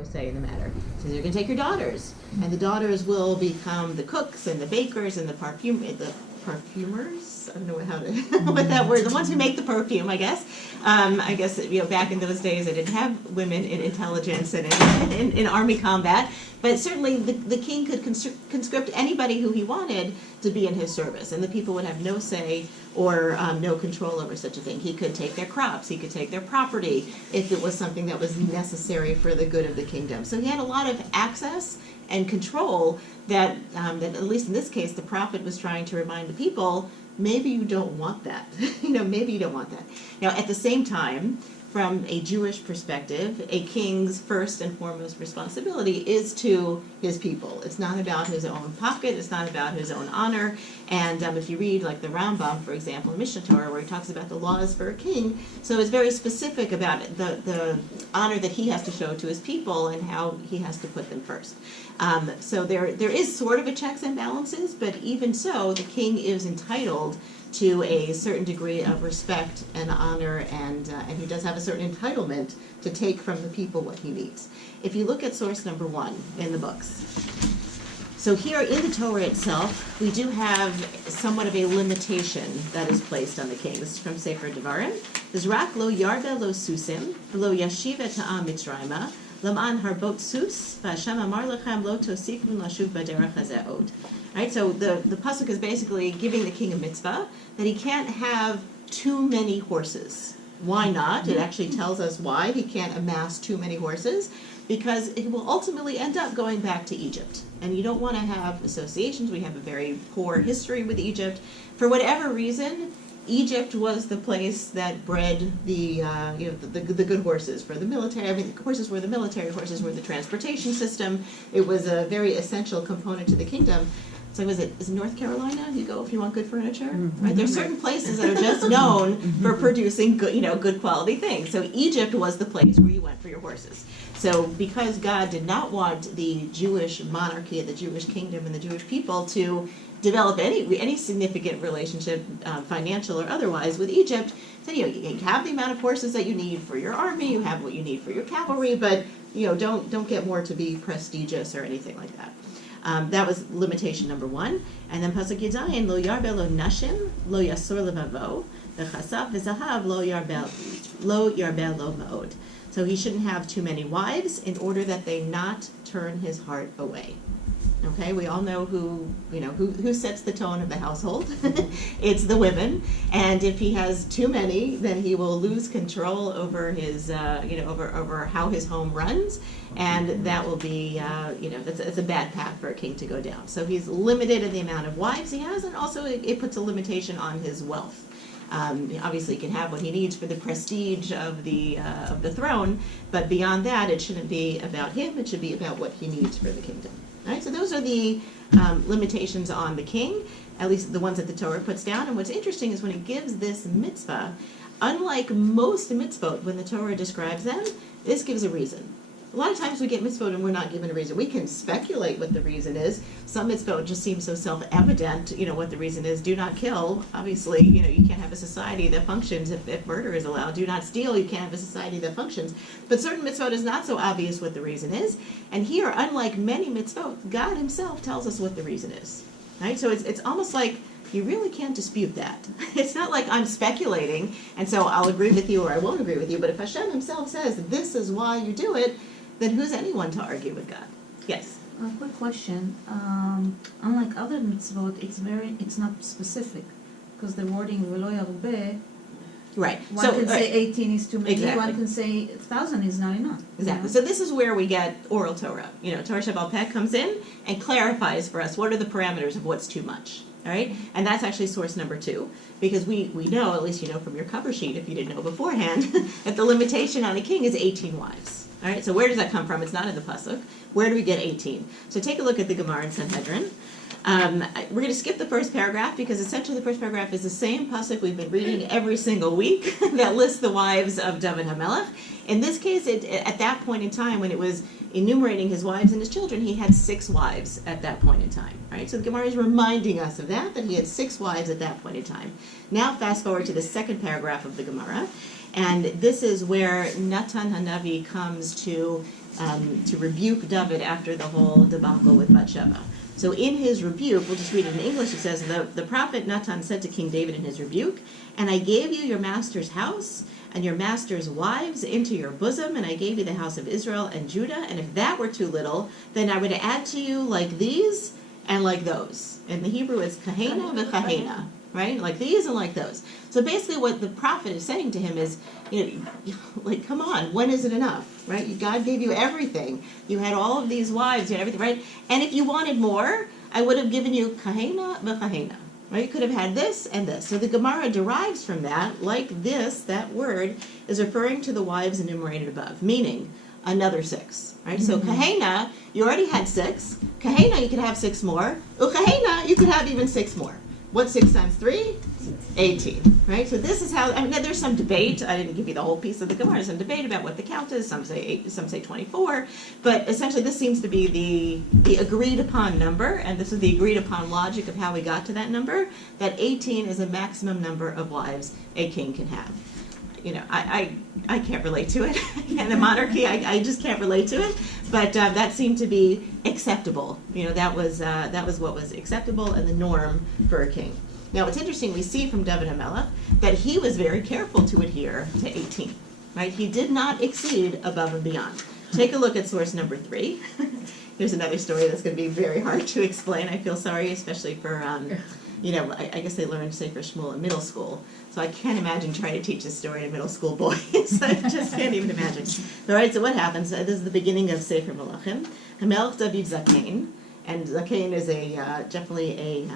say in the matter. So you're going to take your daughters, and the daughters will become the cooks and the bakers and the perfumers. I don't know how to what that word. The ones who make the perfume, I guess. I guess back in those days, they didn't have women in intelligence and in army combat. But certainly, the king could conscript anybody who he wanted to be in his service, and the people would have no say or no control over such a thing. He could take their crops, he could take their property if it was something that was necessary for the good of the kingdom. So he had a lot of access and control that at least in this case, the prophet was trying to remind the people, maybe you don't want that. Maybe you don't want that. Now, at the same time, from a Jewish perspective, a king's first and foremost responsibility is to his people. It's not about his own pocket. It's not about his own honor. And if you read, like the Rambam, for example, in Mishnah Torah, where he talks about the laws for a king, so it's very specific about the honor that he has to show to his people and how he has to put them first. So there is sort of a checks and balances, but even so, the king is entitled to a certain degree of respect and honor, and he does have a certain entitlement to take from the people what he needs. If you look at source number 1 in the books, so here in the Torah itself, we do have somewhat of a limitation that is placed on the king. This is from Sefer Devarim. This is Rak lo yarbe lo susim, lo yashiva ta'am mitzrayma, lam'an harbot sus, v'Hashem amar lechem lo tosifun lashuv b'derech hazeh od. Right, so the pasuk is basically giving the king a mitzvah that he can't have too many horses. Why not? It actually tells us why he can't amass too many horses, because it will ultimately end up going back to Egypt. And you don't want to have associations. We have a very poor history with Egypt. For whatever reason, Egypt was the place that bred the good horses for the military. I mean, the horses were the military, horses were the transportation system. It was a very essential component to the kingdom. So is it North Carolina? You go if you want good furniture, right? There's certain places that are just known for producing good quality things. So Egypt was the place where you went for your horses. So because God did not want the Jewish monarchy, the Jewish kingdom, and the Jewish people to develop any significant relationship, financial or otherwise, with Egypt, so you have the amount of horses that you need for your army, you have what you need for your cavalry, but don't get more to be prestigious or anything like that. That was limitation number 1. And then pasuk Yadayin, lo yarbe lo nashim, lo yasor levavo, v'chasaf v'zahav lo yarbe lo ma'od. So he shouldn't have too many wives in order that they not turn his heart away. Okay, we all know who sets the tone of the household. It's the women, and if he has too many, then he will lose control over his, over how his home runs, and that will be, it's a bad path for a king to go down. So he's limited in the amount of wives he has, and also it puts a limitation on his wealth. Obviously, he can have what he needs for the prestige of the throne, but beyond that, it shouldn't be about him. It should be about what he needs for the kingdom. All right, so those are the limitations on the king, at least the ones that the Torah puts down. And what's interesting is when it gives this mitzvah, unlike most mitzvot, when the Torah describes them, this gives a reason. A lot of times we get mitzvot and we're not given a reason. We can speculate what the reason is. Some mitzvot just seem so self-evident, what the reason is. Do not kill. Obviously, you can't have a society that functions if murder is allowed. Do not steal. You can't have a society that functions. But certain mitzvot is not so obvious what the reason is. And here, unlike many mitzvot, God himself tells us what the reason is. Right? So it's almost like you really can't dispute that. It's not like I'm speculating, and so I'll agree with you or I won't agree with you. But if Hashem himself says, this is why you do it, then who's anyone to argue with God? Yes? A quick question. Unlike other mitzvot, it's not specific, because the wording v'lo yarbe, right. One can say 18 is too many, exactly. One can say 1,000 is not enough. Exactly. So this is where we get oral Torah. Torah Shebaal Peh comes in and clarifies for us what are the parameters of what's too much. All right? And that's actually source number 2, because we know, at least from your cover sheet, if you didn't know beforehand, that the limitation on a king is 18 wives. All right, so where does that come from? It's not in the pasuk. Where do we get 18? So take a look at the Gemara in Sanhedrin. We're going to skip the first paragraph because essentially the first paragraph is the same pasuk we've been reading every single week that lists the wives of David HaMelech. In this case, at that point in time when it was enumerating his wives and his children, he had 6 wives at that point in time. All right, so the Gemara is reminding us of that he had 6 wives at that point in time. Now fast forward to the second paragraph of the Gemara. And this is where Natan Hanavi comes to to rebuke David after the whole debacle with Bathsheba. So in his rebuke, we'll just read it in English, it says, the prophet Natan said to King David in his rebuke, "And I gave you your master's house and your master's wives into your bosom, and I gave you the house of Israel and Judah, and if that were too little, then I would add to you like these and like those." In the Hebrew, it's kahena v'chahena, right? Like these and like those. So basically what the prophet is saying to him is, like, come on, when is it enough, right? God gave you everything. You had all of these wives, you had everything, right? And if you wanted more, I would have given you kahena v'chahena. Right? You could have had this and this. So the Gemara derives from that, like this, that word is referring to the wives enumerated above, meaning another 6. Right? So kahena, you already had 6. Kahena, you could have 6 more. Ukahena, you could have even 6 more. What's 6 times 3? 18. Right? So this is how, I mean, there's some debate. I didn't give you the whole piece of the Gemara. There's some debate about what the count is. Some say 8, some say 24. But essentially this seems to be the agreed upon number, and this is the agreed upon logic of how we got to that number, that 18 is a maximum number of wives a king can have. I can't relate to it. In the monarchy, I just can't relate to it. But that seemed to be acceptable. That was what was acceptable and the norm for a king. Now, it's interesting, we see from David HaMelech that he was very careful to adhere to 18, right? He did not exceed above and beyond. Take a look at source number 3. Here's another story that's going to be very hard to explain. I feel sorry, especially for, I guess they learned Sefer Shmuel in middle school. So I can't imagine trying to teach this story to middle school boys. I just can't even imagine. All right, so what happens? This is the beginning of Sefer Melachim. Hamelch David Zakein. And Zakein is definitely a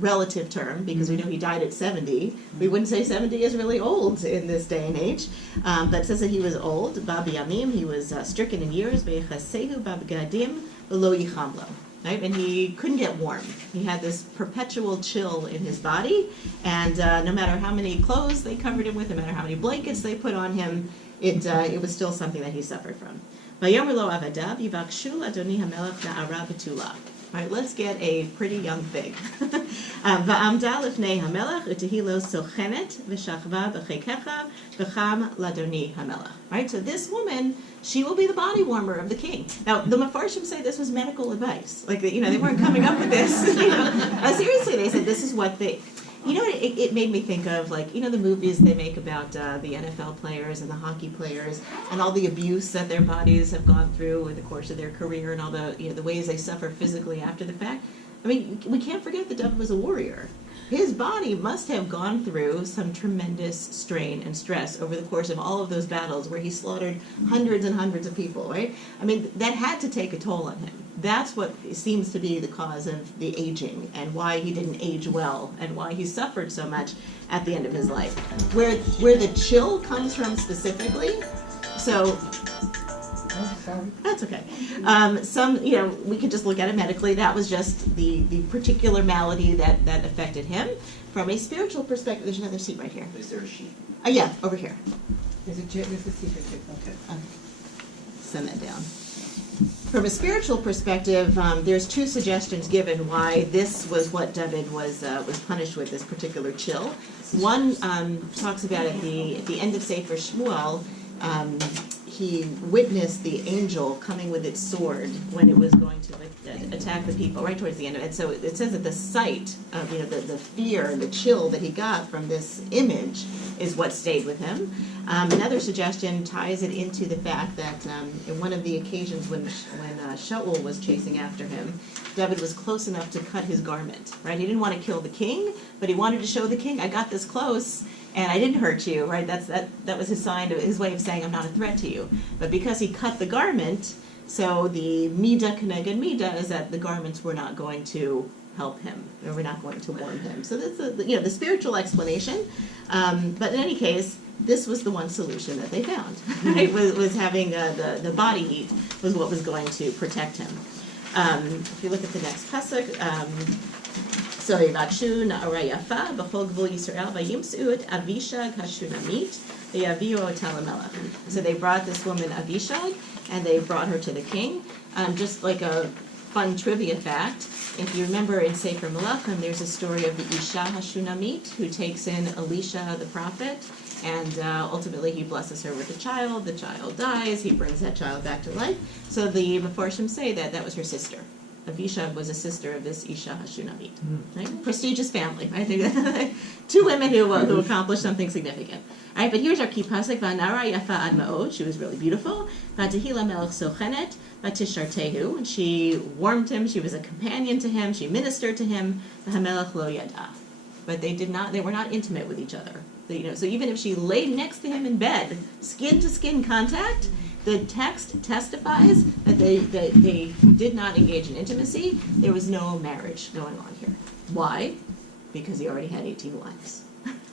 relative term, because we know he died at 70. We wouldn't say 70 is really old in this day and age, but it says that he was old. Bab Yamim, he was stricken in years. Ve'yechasehu bab gadim v'lo yichamlo. Right? And he couldn't get warm. He had this perpetual chill in his body, and no matter how many clothes they covered him with, no matter how many blankets they put on him, it was still something that he suffered from. Vayomer lo avadav yivakshu ladoni hamelech na'ara betula. Right, let's get a pretty young fig. Va'amda lifnei hamelech utehilo sochenet v'shachva b'chekecha v'cham ladoni hamelech. Right, so this woman, she will be the body warmer of the king. Now, the Mefarshim say this was medical advice. Like, they weren't coming up with this. Seriously, they said this is what they... it made me think of, the movies they make about the NFL players and the hockey players and all the abuse that their bodies have gone through in the course of their career and all the, the ways they suffer physically after the fact. I mean, we can't forget that David was a warrior. His body must have gone through some tremendous strain and stress over the course of all of those battles where he slaughtered hundreds and hundreds of people, right? I mean, that had to take a toll on him. That's what seems to be the cause of the aging and why he didn't age well and why he suffered so much at the end of his life. Where the chill comes from specifically, so... That's okay. We could just look at it medically. That was just the particular malady that affected him. From a spiritual perspective, there's another seat right here. Is there a sheet? Yeah, over here. There's a seat right there. Okay. Send that down. From a spiritual perspective, there's 2 suggestions given why this was what David was punished with, this particular chill. One talks about at the end of Sefer Shmuel, he witnessed the angel coming with its sword when it was going to attack the people, right towards the end of it. So it says that the sight of the fear and the chill that he got from this image is what stayed with him. Another suggestion ties it into the fact that in one of the occasions when Shaul was chasing after him, David was close enough to cut his garment, right? He didn't want to kill the king, but he wanted to show the king, I got this close, and I didn't hurt you, right? That was his sign, his way of saying, I'm not a threat to you. But because he cut the garment, so the midah keneged midah is that the garments were not going to help him, or were not going to warm him. So that's the spiritual explanation. But in any case, this was the one solution that they found. Right? Was having the body heat was what was going to protect him. If you look at the next pasuk, so Yivakshu na'ara yafa b'chol gvul Yisrael vayimtzu et Avishag hashunamit v'yaviu ota lamelech. So they brought this woman Avishag, and they brought her to the king. Just like a fun trivia fact, if you remember in Sefer Melachim, there's a story of the Isha Hashunamit who takes in Elisha the prophet, and ultimately he blesses her with a child. The child dies. He brings that child back to life. So the Meforshim say that that was her sister. Avishag was a sister of this Isha Hashunamit. Right? Prestigious family. I think two women who accomplished something significant. All right, but here's our key pasuk. V'anara yafa ad ma'od. She was really beautiful. V'atehila melech sochenet. V'tishartehu. And she warmed him. She was a companion to him. She ministered to him. V'hamelech lo yada. But they were not intimate with each other. So even if she laid next to him in bed, skin to skin contact, the text testifies that they did not engage in intimacy. There was no marriage going on here. Why? Because he already had 18 wives.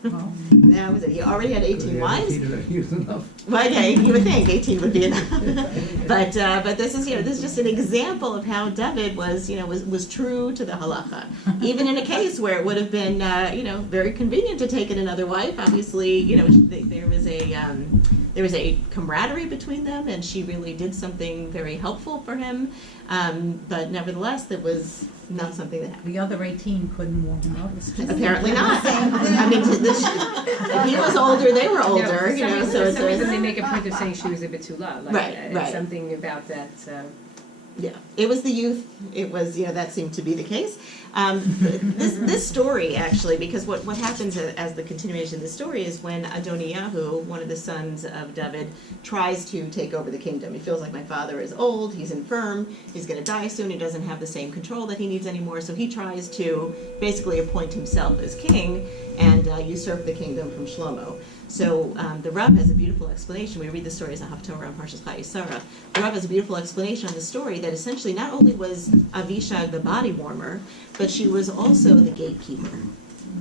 Wow. That was it. He already had 18 wives. He was enough. Well, yeah, you would think 18 would be enough. but this is just an example of how David was true to the halacha, even in a case where it would have been very convenient to take in another wife. Obviously, there was a camaraderie between them, and she really did something very helpful for him. But nevertheless, it was not something that happened. The other 18 couldn't warm him up. Apparently not. I mean, he was older; they were older. For some reason, So for some reason it's they make a point of saying she was a betula. Like, Right. Something about that. yeah. It was the youth. It was that seemed to be the case. This story actually, because what happens as the continuation of the story is when Adoniyahu, one of the sons of David, tries to take over the kingdom. He feels like my father is old, he's infirm, he's going to die soon, he doesn't have the same control that he needs anymore, so he tries to basically appoint himself as king and usurp the kingdom from Shlomo. So the Rav has a beautiful explanation. We read the story as a Haftorah on Parshas Chayisara. The Rav has a beautiful explanation on the story that essentially not only was Avishag the body warmer, but she was also the gatekeeper.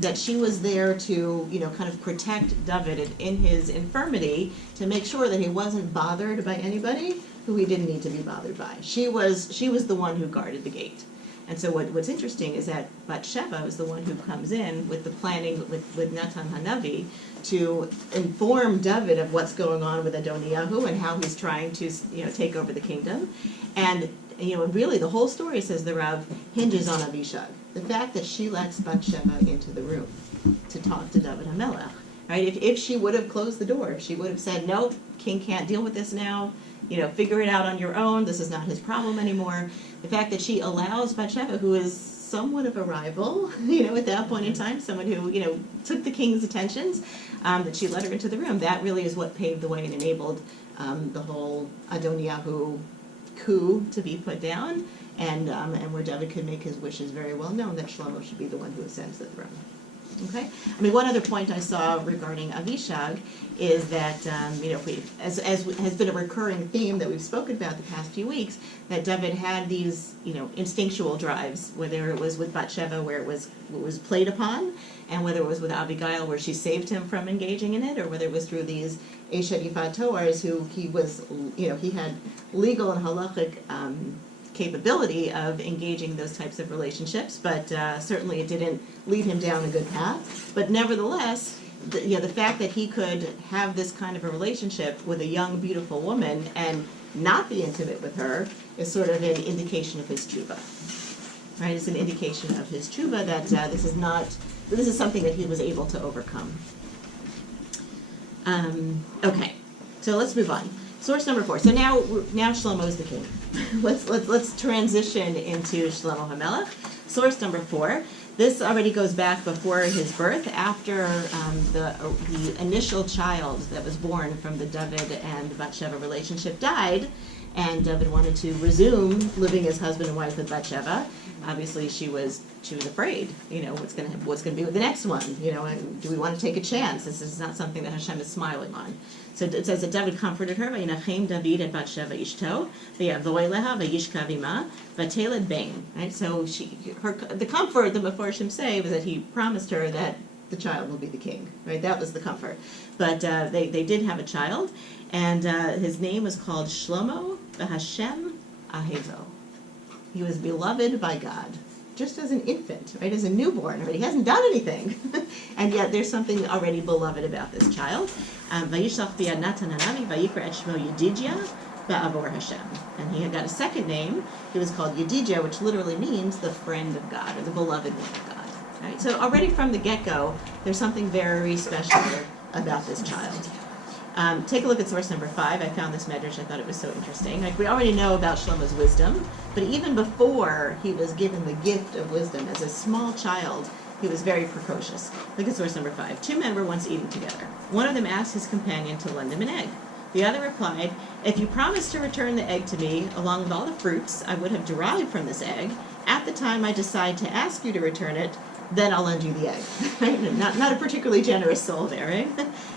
That she was there to, kind of protect David in his infirmity, to make sure that he wasn't bothered by anybody who he didn't need to be bothered by. She was the one who guarded the gate. And so what's interesting is that Bathsheba is the one who comes in with the planning with Natan Hanavi to inform David of what's going on with Adoniyahu and how he's trying to take over the kingdom. And really the whole story, says the Rav, hinges on Avishag. The fact that she lets Bathsheba into the room to talk to David HaMelech. Right? If she would have closed the door, if she would have said, no, king can't deal with this now, figure it out on your own, this is not his problem anymore. The fact that she allows Bathsheba, who is somewhat of a rival, at that point in time, someone who, took the king's attentions, that she let her into the room, that really is what paved the way and enabled the whole Adoniyahu coup to be put down, and where David could make his wishes very well known that Shlomo should be the one who ascends the throne. Okay. I mean, one other point I saw regarding Avishag is that, as has been a recurring theme that we've spoken about the past few weeks, that David had these, instinctual drives, whether it was with Bathsheba, where it was played upon, and whether it was with Abigail, where she saved him from engaging in it, or whether it was through these Eshet Yifat Toars, who he had legal and halachic capability of engaging those types of relationships, but certainly it didn't lead him down a good path. But nevertheless, the fact that he could have this kind of a relationship with a young, beautiful woman and not be intimate with her is sort of an indication of his tshuva. Right? It's an indication of his tshuva that this is something that he was able to overcome. Okay, so let's move on. Source number 4. So now Shlomo is the king. Let's transition into Shlomo HaMelech. Source number 4. This already goes back before his birth, after the initial child that was born from the David and Bathsheba relationship died, and David wanted to resume living as husband and wife with Bathsheba. Obviously, she was afraid. What's going to be with the next one? Do we want to take a chance? This is not something that Hashem is smiling on. So it says that David comforted her. Vayinachem David et Bathsheba ishto, vayavoy leha vayishkav ima, vateled bain. Right. So the comfort the Meforshim say was that he promised her that the child will be the king. Right. That was the comfort. But they did have a child, and his name was called Shlomo v'Hashem Ahevo. He was beloved by God, just as an infant, right, as a newborn, right? He hasn't done anything, and yet there's something already beloved about this child. Vayishlach b'yad Natan Hanavi vayikra et shmo Yedidya ba'avor Hashem. And he had got a second name. He was called Yedidya, which literally means the friend of God, or the beloved one of God. Right? So already from the get-go, there's something very special about this child. Take a look at source number 5. I found this medrash. I thought it was so interesting. Like, we already know about Shlomo's wisdom, but even before he was given the gift of wisdom, as a small child, he was very precocious. Look at source number 5. 2 men were once eating together. One of them asked his companion to lend him an egg. The other replied, "If you promise to return the egg to me, along with all the fruits I would have derived from this egg, at the time I decide to ask you to return it, then I'll lend you the egg." Not a particularly generous soul there, right?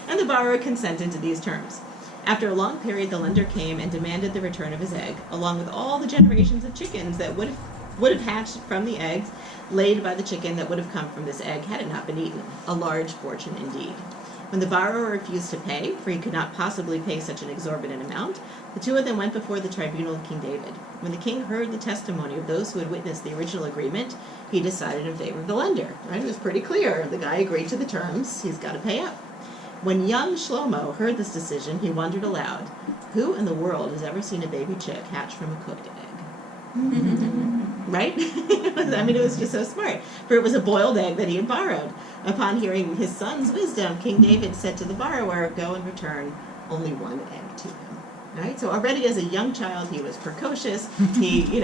And the borrower consented to these terms. After a long period, the lender came and demanded the return of his egg, along with all the generations of chickens that would have hatched from the eggs laid by the chicken that would have come from this egg had it not been eaten. A large fortune indeed. When the borrower refused to pay, for he could not possibly pay such an exorbitant amount, the two of them went before the tribunal of King David. When the king heard the testimony of those who had witnessed the original agreement, he decided in favor of the lender. Right? It was pretty clear. The guy agreed to the terms. He's got to pay up. When young Shlomo heard this decision, he wondered aloud, who in the world has ever seen a baby chick hatch from a cooked egg? Right? I mean, it was just so smart. For it was a boiled egg that he had borrowed. Upon hearing his son's wisdom, King David said to the borrower, "Go and return only one egg to him." Right? So already as a young child, he was precocious. He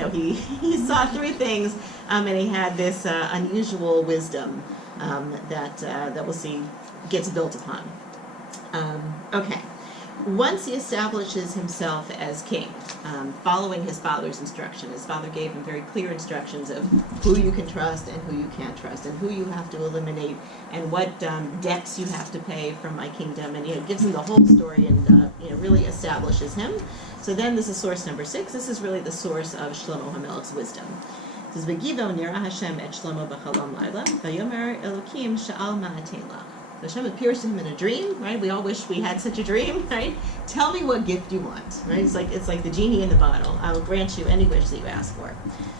saw through things, and he had this unusual wisdom that we'll see gets built upon. Okay. Once he establishes himself as king, following his father's instruction, his father gave him very clear instructions of who you can trust and who you can't trust, and who you have to eliminate, and what debts you have to pay from my kingdom, and gives him the whole story and really establishes him. So then this is source number 6. This is really the source of Shlomo HaMelech's wisdom. It says, "V'givo nira Hashem et Shlomo b'chalom laila, v'yomer Elokim sha'al ma'atei lach." Hashem appears to him in a dream, right? We all wish we had such a dream, right? Tell me what gift you want, right? It's like the genie in the bottle. I will grant you any wish that you ask for.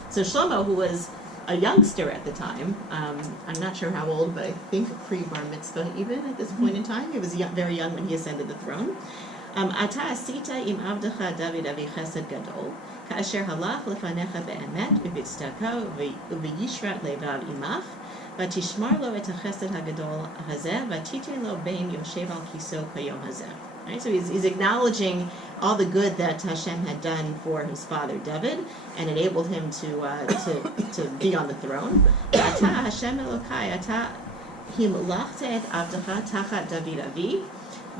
So Shlomo, who was a youngster at the time, I'm not sure how old, but I think pre-bar mitzvah even at this point in time. He was very young when he ascended the throne. Ata asita im avdecha David avi chesed gadol, ka'asher halach lefanecha be'emet u'b'tzedakah u'v'yishrat levav imach, ותשמר לו את החסד הגדול הזה, ותיתן לו בין יושב על כיסאו כיום הזה. Right? So he's acknowledging all the good that Hashem had done for his father David and enabled him to be on the throne. Ata Hashem Elokai, ata himlachte et avdecha tachat David avi,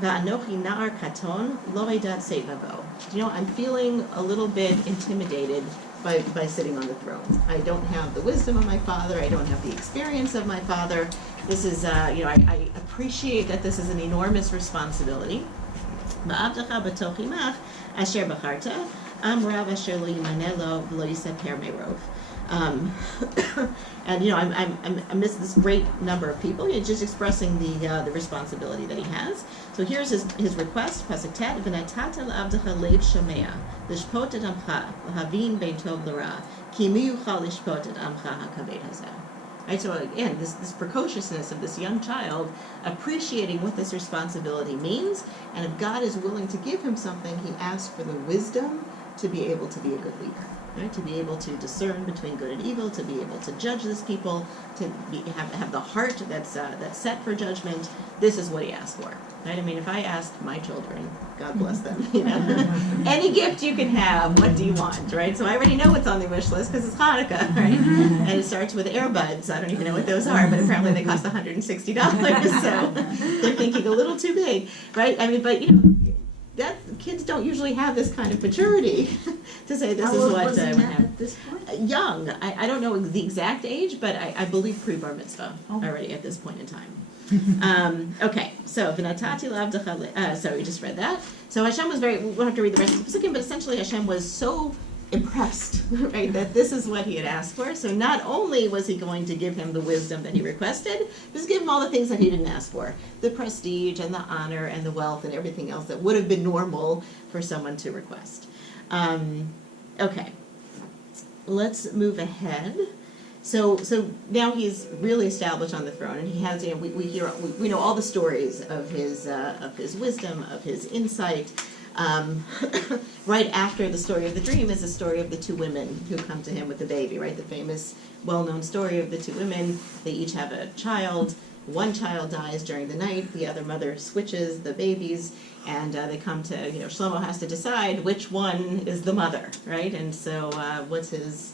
va'anochi na'ar katon lo edat seivavo. I'm feeling a little bit intimidated by sitting on the throne. I don't have the wisdom of my father. I don't have the experience of my father. This is, I appreciate that this is an enormous responsibility. Va'avdecha b'toch imach asher b'charta, am rav asher lo yimaneh lo v'lo yiseper merov. And I'm amidst this great number of people. He's just expressing the responsibility that he has. So here's his request. Pasuk Tet: V'natata l'avdecha leiv shomea lishpot et amcha l'havin bein tov l'ra ki mi yuchal lishpot et amcha hakaved hazeh. Right. So again, this precociousness of this young child, appreciating what this responsibility means, and if God is willing to give him something, he asks for the wisdom to be able to be a good leader. Right, to be able to discern between good and evil, to be able to judge this people, to have the heart that's set for judgment. This is what he asked for. Right? I mean, if I asked my children, God bless them, any gift you can have, what do you want? Right? So I already know what's on the wish list because it's Hanukkah, right? And it starts with earbuds. I don't even know what those are, but apparently they cost $160. So they're thinking a little too big, right? I mean, but that kids don't usually have this kind of maturity to say this is what I would have. At this point? Young. I don't know the exact age, but I believe pre-bar mitzvah already at this point in time. Okay, so v'natati l'avdecha. So we just read that. So Hashem was we won't have to read the rest of the psukim, but essentially Hashem was so impressed, right, that this is what he had asked for. So not only was he going to give him the wisdom that he requested, just give him all the things that he didn't ask for. The prestige and the honor and the wealth and everything else that would have been normal for someone to request. Okay, let's move ahead. So now he's really established on the throne, and he has, we know all the stories of his wisdom, of his insight. right after the story of the dream is the story of the two women who come to him with the baby, right? The famous, well-known story of the two women. They each have a child. One child dies during the night. The other mother switches the babies, and they come to, Shlomo has to decide which one is the mother, right? And so what's his,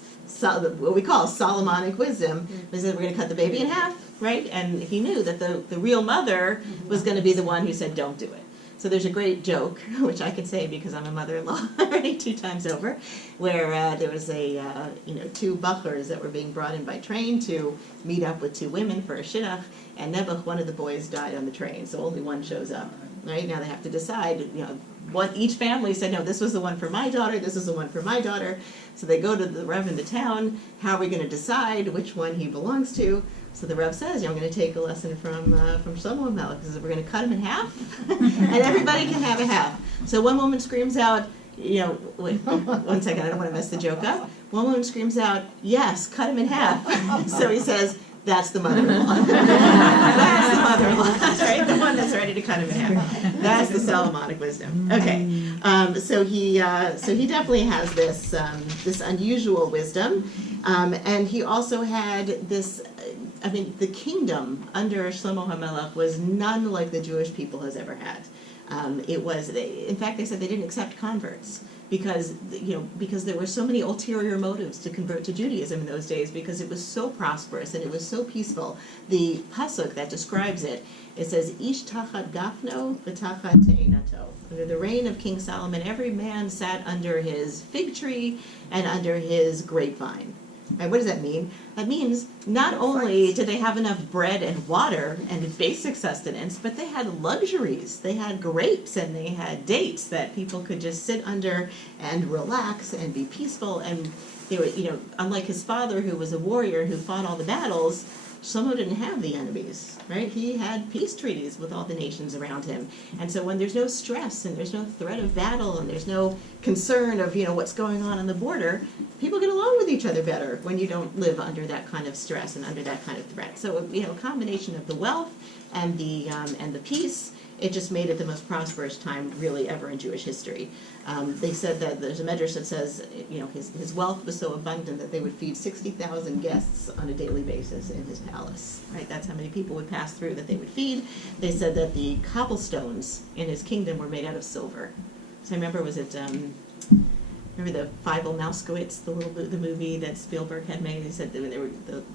what we call Solomonic wisdom, is that we're going to cut the baby in half, right? And he knew that the real mother was going to be the one who said, don't do it. So there's a great joke, which I can say because I'm a mother-in-law already 2 times over, where there was two bachers that were being brought in by train to meet up with 2 women for a shidduch, and Nebuch, one of the boys, died on the train, so only one shows up. Right now they have to decide, what each family said. No, this was the one for my daughter. This is the one for my daughter. So they go to the Rev in the town. How are we going to decide which one he belongs to? So the Rev says, I'm going to take a lesson from Shlomo Melech, because we're going to cut him in half, and everybody can have a half. So one woman screams out, wait, 1 second, I don't want to mess the joke up. One woman screams out, yes, cut him in half. So he says, that's the mother-in-law. That's the mother-in-law, right? The one that's ready to cut him in half. That's the Solomonic wisdom. Okay, so he definitely has this unusual wisdom, and he also had this. The kingdom under Shlomo HaMelech was none like the Jewish people has ever had. In fact, they said they didn't accept converts because there were so many ulterior motives to convert to Judaism in those days, because it was so prosperous and it was so peaceful. The pasuk that describes it, it says, Ish tachat gafno v'tachat te'enato. Under the reign of King Solomon, every man sat under his fig tree and under his grapevine. And what does that mean? That means not only did they have enough bread and water and basic sustenance, but they had luxuries. They had grapes and they had dates that people could just sit under and relax and be peaceful. And they were, unlike his father, who was a warrior who fought all the battles, Shlomo didn't have the enemies, right? He had peace treaties with all the nations around him. And so when there's no stress and there's no threat of battle and there's no concern of, what's going on the border, people get along with each other better when you don't live under that kind of stress and under that kind of threat. So, a combination of the wealth and the peace, it just made it the most prosperous time really ever in Jewish history. They said that there's a medrash that says, his wealth was so abundant that they would feed 60,000 guests on a daily basis in his palace. Right, that's how many people would pass through that they would feed. They said that the cobblestones in his kingdom were made out of silver. So I remember, remember the Fievel Mouskowitz, the movie that Spielberg had made? They said they were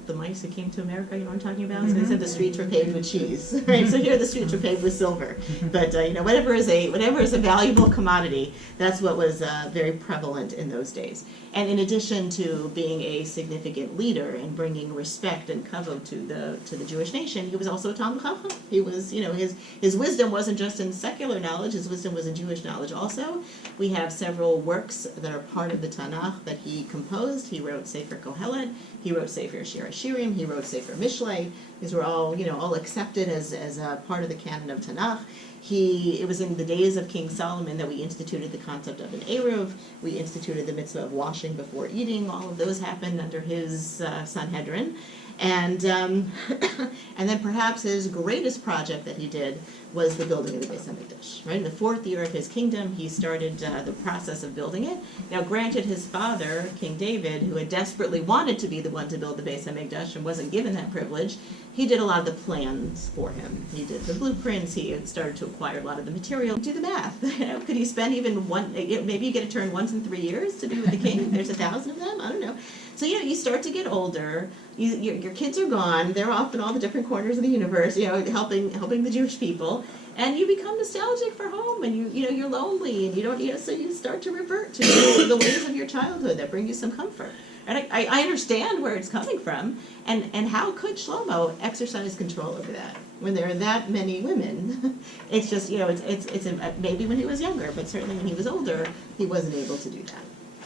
the mice that came to America, you know what I'm talking about? So they said the streets were paved with cheese, right? So here the streets were paved with silver. But whatever is a valuable commodity, that's what was very prevalent in those days. And in addition to being a significant leader and bringing respect and kavod to the Jewish nation, he was also a Talmid Chacham. He was, his wisdom wasn't just in secular knowledge; his wisdom was in Jewish knowledge also. We have several works that are part of the Tanakh that he composed. He wrote Sefer Kohelet. He wrote Sefer Shir HaShirim. He wrote Sefer Mishlei. These were all accepted as a part of the canon of Tanakh. It was in the days of King Solomon that we instituted the concept of an Eruv. We instituted the mitzvah of washing before eating. All of those happened under his Sanhedrin. And then perhaps his greatest project that he did was the building of the Beis HaMikdash. Right? In the 4th year of his kingdom, he started the process of building it. Now, granted, his father, King David, who had desperately wanted to be the one to build the Beis HaMikdash and wasn't given that privilege, he did a lot of the plans for him. He did the blueprints. He had started to acquire a lot of the material. Do the math. Could he spend even maybe you get a turn once in 3 years to be with the king? There's 1,000 of them? I don't know. So, you start to get older. Your kids are gone. They're off in all the different corners of the universe, helping the Jewish people. And you become nostalgic for home, and you're lonely, and you don't, so you start to revert to the ways of your childhood that bring you some comfort. And I understand where it's coming from, and how could Shlomo exercise control over that when there are that many women? It's just, maybe when he was younger, but certainly when he was older, he wasn't able to do that.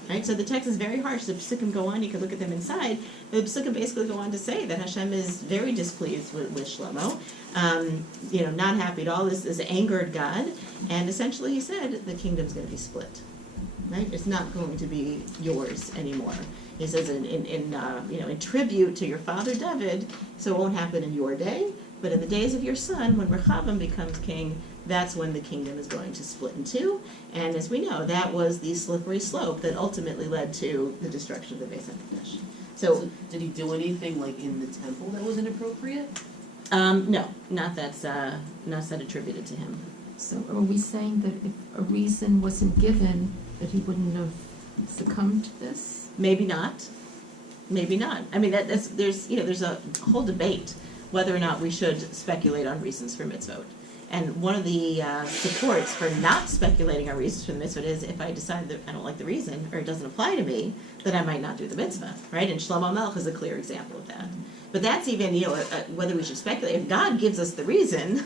Right? So the text is very harsh. The Psukim go on, you can look at them inside. The Psukim basically go on to say that Hashem is very displeased with Shlomo, not happy at all, is angered God, and essentially he said the kingdom's going to be split. Right? It's not going to be yours anymore. He says in tribute to your father David, so it won't happen in your day, But in the days of your son, when Rehoboam becomes king, that's when the kingdom is going to split in two. And as we know, that was the slippery slope that ultimately led to the destruction of the Beis Hamikdash. So, Did he do anything like in the temple that was inappropriate? no, not that's attributed to him. So are we saying that if a reason wasn't given, that he wouldn't have succumbed to this? Maybe not. Maybe not. I mean, there's a whole debate whether or not we should speculate on reasons for mitzvot. And one of the supports for not speculating on reasons for the mitzvah is if I decide that I don't like the reason or it doesn't apply to me, then I might not do the mitzvah, right? And Shlomo Melech is a clear example of that. But that's even, whether we should speculate. If God gives us the reason,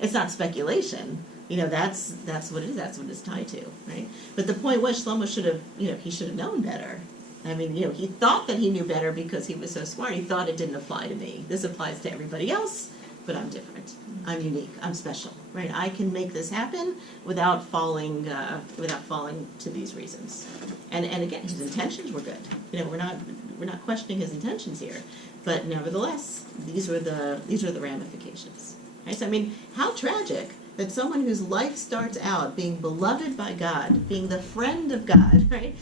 it's not speculation. That's what it is. That's what it's tied to, right? But the point was Shlomo should have, he should have known better. I mean, he thought that he knew better because he was so smart. He thought it didn't apply to me. This applies to everybody else, but I'm different. I'm unique. I'm special, right? I can make this happen without falling to these reasons. And again, his intentions were good. We're not questioning his intentions here, but nevertheless, these were the ramifications. Right? So I mean, how tragic that someone whose life starts out being beloved by God, being the friend of God, right,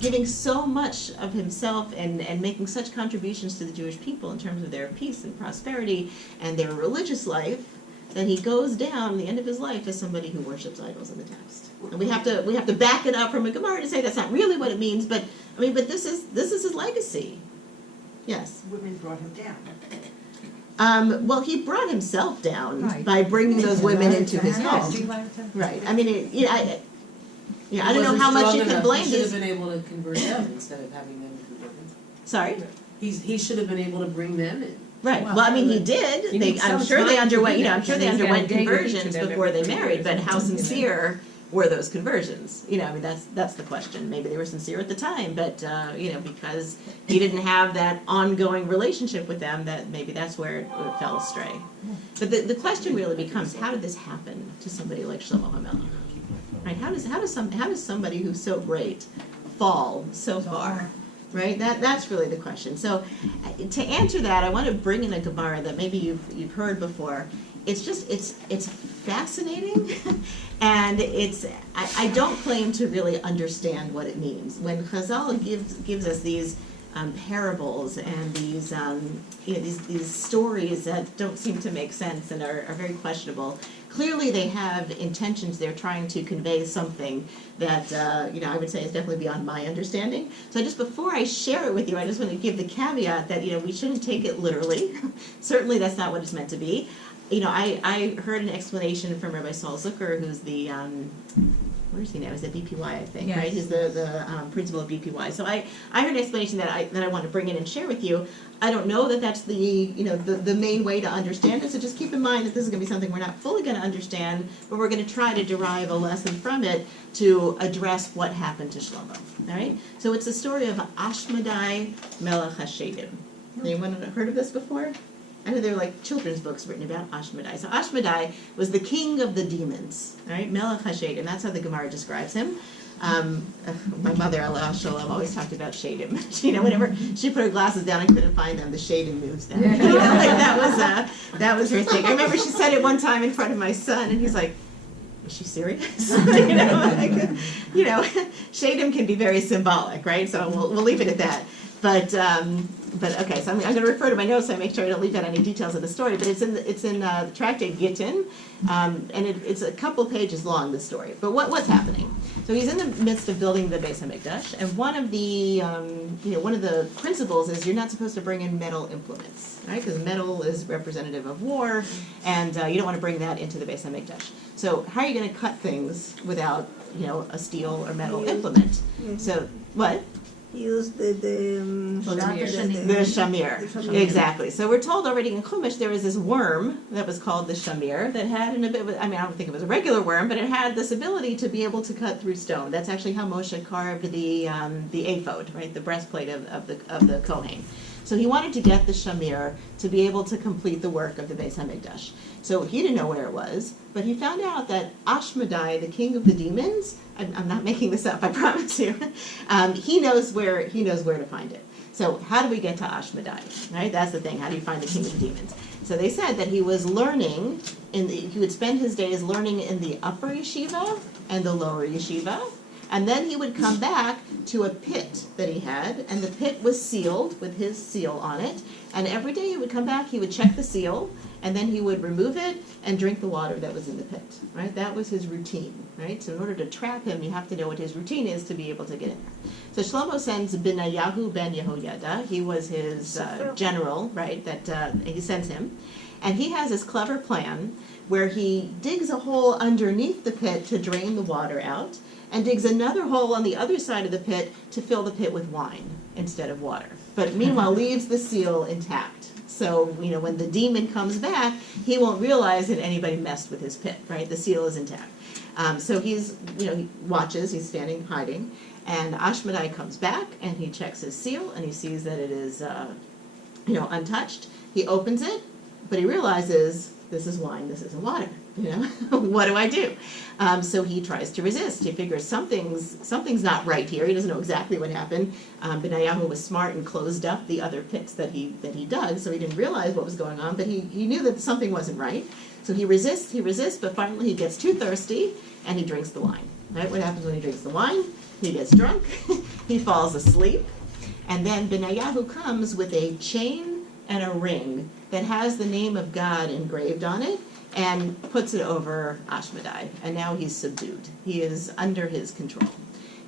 giving so much of himself and making such contributions to the Jewish people in terms of their peace and prosperity and their religious life, that he goes down the end of his life as somebody who worships idols in the text. And we have to back it up from a Gemara to say that's not really what it means, but this is his legacy. Yes. Women brought him down. Well, he brought himself down Right. by bringing those women into his Yes. home. Right. I mean, I don't know how much you can blame He should this. have been able to convert them instead of having them convert him. Sorry. He should have been able to bring them in. Right. Well, Well, I mean, he did. You need I'm some sure they time to underwent. do that, I'm sure they because he's gotta underwent dig into conversions them before they every married. But how years. sincere were those conversions? I mean, that's the question. Maybe they were sincere at the time, but because he didn't have that ongoing relationship with them, that maybe that's where it fell astray. But the question really becomes, how did this happen to somebody like Shlomo HaMelech? Right? How does somebody who's so great fall so far? Right? That's really the question. So to answer that, I want to bring in a Gemara that maybe you've heard before. It's fascinating, and I don't claim to really understand what it means. When Chazal gives us these parables and these stories that don't seem to make sense and are very questionable. Clearly, they have intentions. They're trying to convey something that I would say is definitely beyond my understanding. So just before I share it with you, I just want to give the caveat that we shouldn't take it literally. Certainly, that's not what it's meant to be. I heard an explanation from Rabbi Saul Zucker, who's the where is he now? He's at BPY, I think, Yes. right? He's the principal of BPY. So I heard an explanation that I want to bring in and share with you. I don't know that that's the main way to understand it. So just keep in mind that this is going to be something we're not fully going to understand, but we're going to try to derive a lesson from it to address what happened to Shlomo. All right. So it's the story of Ashmedai Melech HaShedim. Anyone heard of this before? I know there are like children's books written about Ashmedai. So Ashmedai was the king of the demons, right? Melech HaShedim, and that's how the Gemara describes him. My mother, Allah Shalom, always talked about Shadim. Whenever she put her glasses down and couldn't find them, the Shadim moves down. That was her thing. I remember she said it one time in front of my son, and he's like, "Is she serious?" Shadim can be very symbolic, right? So we'll leave it at that. But okay, so I'm going to refer to my notes so I make sure I don't leave out any details of the story. But it's in the tractate Gittin, and it's a couple pages long, the story. But what's happening? So he's in the midst of building the Beis Hamikdash, and one of the principles is you're not supposed to bring in metal implements, right? Because metal is representative of war, and you don't want to bring that into the Beis Hamikdash. So how are you going to cut things without a steel or metal implement? So what? Use the shamir. Exactly. So we're told already in Chumash there was this worm that was called the shamir that had I don't think it was a regular worm, but it had this ability to be able to cut through stone. That's actually how Moshe carved the ephod, right, the breastplate of the Kohen. So he wanted to get the shamir to be able to complete the work of the Beis Hamikdash. So he didn't know where it was, but he found out that Ashmedai, the king of the demons, I'm not making this up, I promise you, he knows where to find it. So how do we get to Ashmedai, right? That's the thing. How do you find the king of the demons? So they said that he was learning, he would spend his days learning in the upper yeshiva and the lower yeshiva, and then he would come back to a pit that he had, and the pit was sealed with his seal on it, and every day he would come back, he would check the seal, and then he would remove it and drink the water that was in the pit, right? That was his routine, right? So in order to trap him, you have to know what his routine is to be able to get in there. So Shlomo sends Benayahu ben Yehoyada. He was his general, right, that he sends him. And he has this clever plan where he digs a hole underneath the pit to drain the water out and digs another hole on the other side of the pit to fill the pit with wine instead of water. But meanwhile, leaves the seal intact. So, when the demon comes back, he won't realize that anybody messed with his pit, right? The seal is intact. So he's, he watches, he's standing, hiding, and Ashmedai comes back, and he checks his seal, and he sees that it is, untouched. He opens it, but he realizes this is wine, this isn't water. What do I do? So he tries to resist. He figures something's not right here. He doesn't know exactly what happened. Benayahu was smart and closed up the other pits that he dug, so he didn't realize what was going on, but he knew that something wasn't right. So he resists, but finally he gets too thirsty, and he drinks the wine. Right? What happens when he drinks the wine? He gets drunk, he falls asleep, and then Benayahu comes with a chain and a ring that has the name of God engraved on it, and puts it over Ashmedai, and now he's subdued. He is under his control.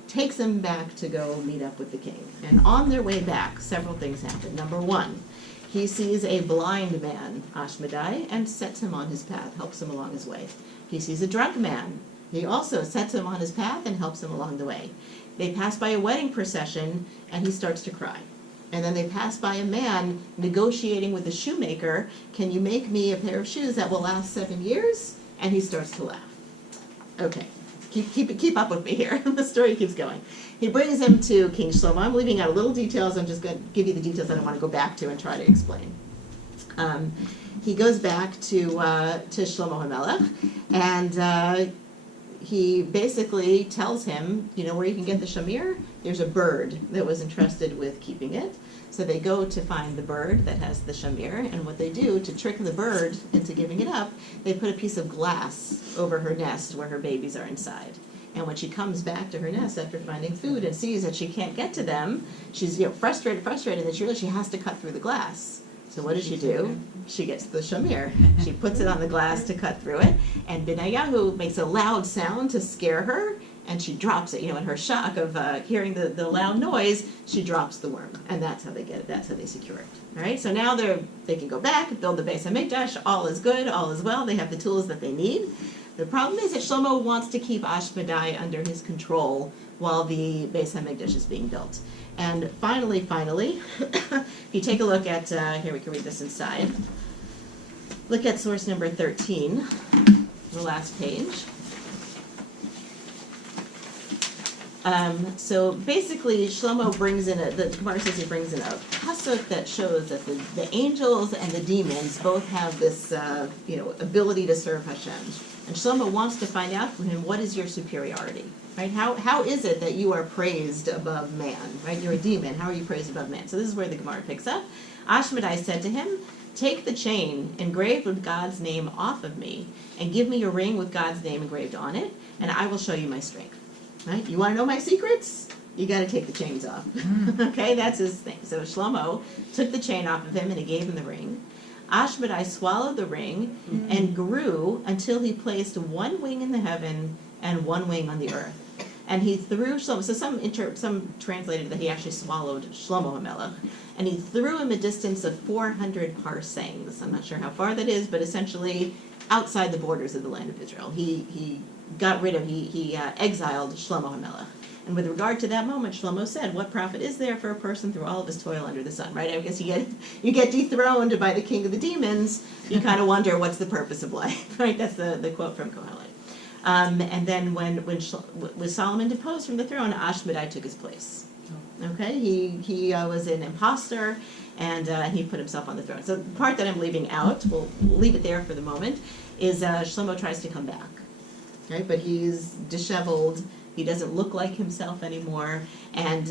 Takes him back to go meet up with the king. And on their way back, several things happen. Number one, he sees a blind man, Ashmedai, and sets him on his path, helps him along his way. He sees a drunk man. He also sets him on his path and helps him along the way. They pass by a wedding procession, and he starts to cry. And then they pass by a man negotiating with a shoemaker, can you make me a pair of shoes that will last 7 years? And he starts to laugh. Okay, keep up with me here. The story keeps going. He brings him to King Shlomo. I'm leaving out little details. I'm just going to give you the details I don't want to go back to and try to explain. He goes back to Shlomo HaMelech, and he basically tells him, where you can get the shamir? There's a bird that was entrusted with keeping it. So they go to find the bird that has the shamir, and what they do to trick the bird into giving it up, they put a piece of glass over her nest where her babies are inside. And when she comes back to her nest after finding food and sees that she can't get to them, she's frustrated, and then she realizes she has to cut through the glass. So what does she do? She gets the shamir. She puts it on the glass to cut through it, and Benayahu makes a loud sound to scare her, and she drops it. In her shock of hearing the loud noise, she drops the worm, and that's how they get it. That's how they secure it. All right. So now they can go back, build the Beis Hamikdash. All is good. All is well. They have the tools that they need. The problem is that Shlomo wants to keep Ashmedai under his control while the Beis Hamikdash is being built. And finally, if you take a look at, here we can read this inside. Look at source number 13, the last page. So basically, Shlomo brings in the Gemara says he brings in a pasuk that shows that the angels and the demons both have this, ability to serve Hashem. And Shlomo wants to find out from him, what is your superiority, right? How is it that you are praised above man, right? You're a demon. How are you praised above man? So this is where the Gemara picks up. Ashmedai said to him, take the chain engraved with God's name off of me and give me a ring with God's name engraved on it, and I will show you my strength. Right? You want to know my secrets? You got to take the chains off. Okay, that's his thing. So Shlomo took the chain off of him and he gave him the ring. Ashmedai swallowed the ring and grew until he placed one wing in the heaven and one wing on the earth. And he threw Shlomo. So some translated that he actually swallowed Shlomo HaMelech, and he threw him a distance of 400 parsangs. I'm not sure how far that is, but essentially outside the borders of the land of Israel. He exiled Shlomo HaMelech. And with regard to that moment, Shlomo said, what profit is there for a person through all of his toil under the sun, right? I guess you get dethroned by the king of the demons, you kind of wonder what's the purpose of life, right? That's the quote from Kohelet. And then when Solomon deposed from the throne, Ashmedai took his place. Okay, he was an imposter, and he put himself on the throne. So the part that I'm leaving out, we'll leave it there for the moment, is Shlomo tries to come back. Right, but he's disheveled He doesn't look like himself anymore, and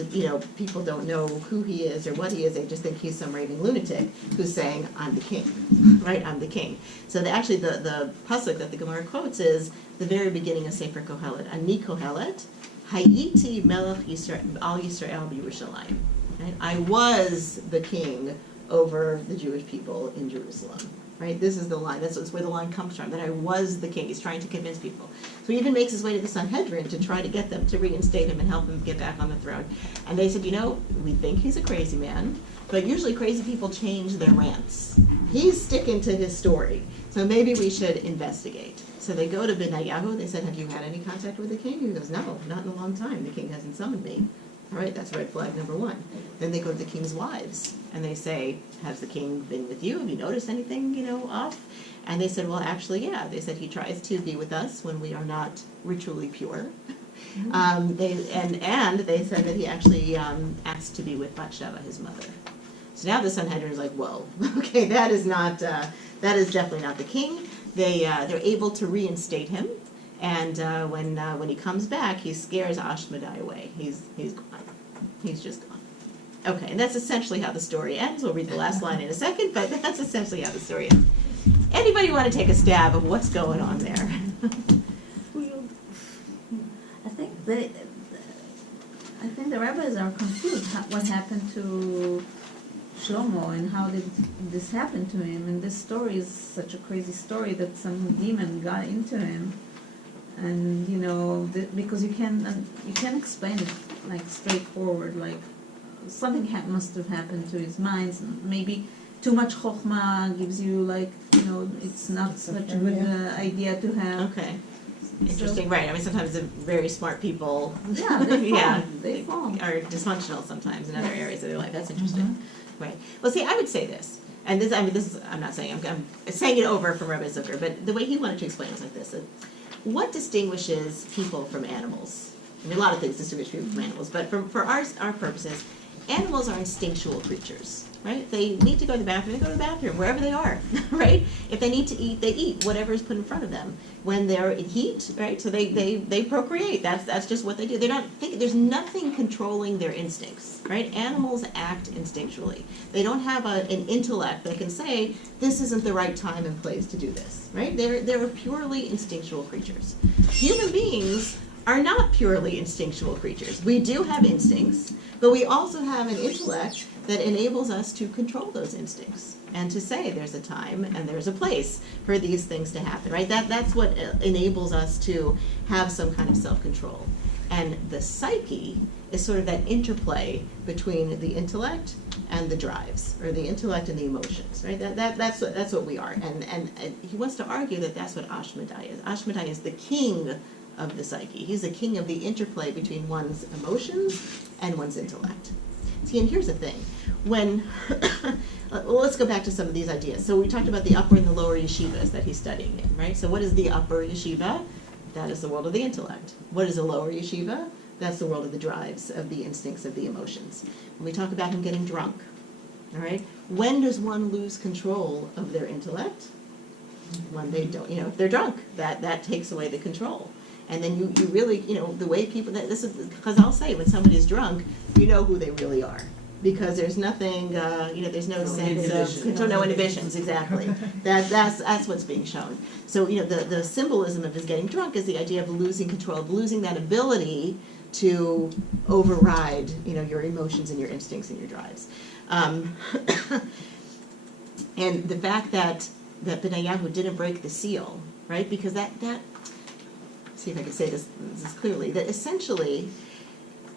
people don't know who he is or what he is. They just think he's some raving lunatic who's saying, "I'm the king," right? I'm the king. So actually, the pasuk that the Gemara quotes is the very beginning of Sefer Kohelet. Ani Kohelet, Hayiti Melech Yisrael al Yisrael b'Yerushalayim. Right? I was the king over the Jewish people in Jerusalem. Right? This is the line. That's where the line comes from, that I was the king. He's trying to convince people. So he even makes his way to the Sanhedrin to try to get them to reinstate him and help him get back on the throne. And they said, we think he's a crazy man, but usually crazy people change their rants. He's sticking to his story. So maybe we should investigate. So they go to Benayahu. They said, have you had any contact with the king? He goes, no, not in a long time. The king hasn't summoned me. All right, that's red flag number one. Then they go to the king's wives, and they say, has the king been with you? Have you noticed anything, off? And they said, well, actually, yeah. They said he tries to be with us when we are not ritually pure. They said that he actually asked to be with Bathsheba, his mother. So now the Sanhedrin is like, whoa, okay, that is definitely not the king. They're able to reinstate him. And when he comes back, he scares Ashmedai away. He's gone. He's just gone. Okay, and that's essentially how the story ends. We'll read the last line in a second, but that's essentially how the story ends. Anybody want to take a stab of what's going on there? I think the rabbis are confused what happened to Shlomo and how did this happen to him. And this story is such a crazy story that some demon got into him. And because you can't explain it like straightforward, like something must have happened to his mind. Maybe too much chokhmah gives you it's not such a good idea to have. Okay. Interesting, right. I mean, sometimes the very smart people Yeah, they fall. are dysfunctional sometimes in other areas of their life. That's interesting. Right. Well, see, I would say this, and I'm not saying, I'm saying it over from Rabbi Zucker, but the way he wanted to explain it was like this. What distinguishes people from animals? I mean, a lot of things distinguish people from animals, but for our purposes, animals are instinctual creatures, right? They need to go to the bathroom, they go to the bathroom, wherever they are, right? If they need to eat, they eat whatever is put in front of them. When they're in heat, right, so they procreate. That's just what they do. They're not thinking, there's nothing controlling their instincts, right? Animals act instinctually. They don't have an intellect that can say, this isn't the right time and place to do this, right? They're purely instinctual creatures. Human beings are not purely instinctual creatures. We do have instincts, but we also have an intellect that enables us to control those instincts and to say there's a time and there's a place for these things to happen, right? That's what enables us to have some kind of self-control. And the psyche is sort of that interplay between the intellect and the drives, or the intellect and the emotions, right? That's what we are. And he wants to argue that that's what Ashmedai is. Ashmedai is the king of the psyche. He's the king of the interplay between one's emotions and one's intellect. See, and here's the thing. When, well, let's go back to some of these ideas. So we talked about the upper and the lower yeshivas that he's studying in, right? So what is the upper yeshiva? That is the world of the intellect. What is the lower yeshiva? That's the world of the drives, of the instincts, of the emotions. When we talk about him getting drunk, all right? When does one lose control of their intellect? When they don't, if they're drunk, that takes away the control. And then you really, the way people, this is, because I'll say, when somebody's drunk, you know who they really are. Because there's nothing, there's no sense of control, no inhibitions, exactly. That's what's being shown. So, the symbolism of his getting drunk is the idea of losing control, of losing that ability to override, your emotions and your instincts and your drives. And the fact that Benayahu didn't break the seal, right? Because that see if I can say this clearly, that essentially,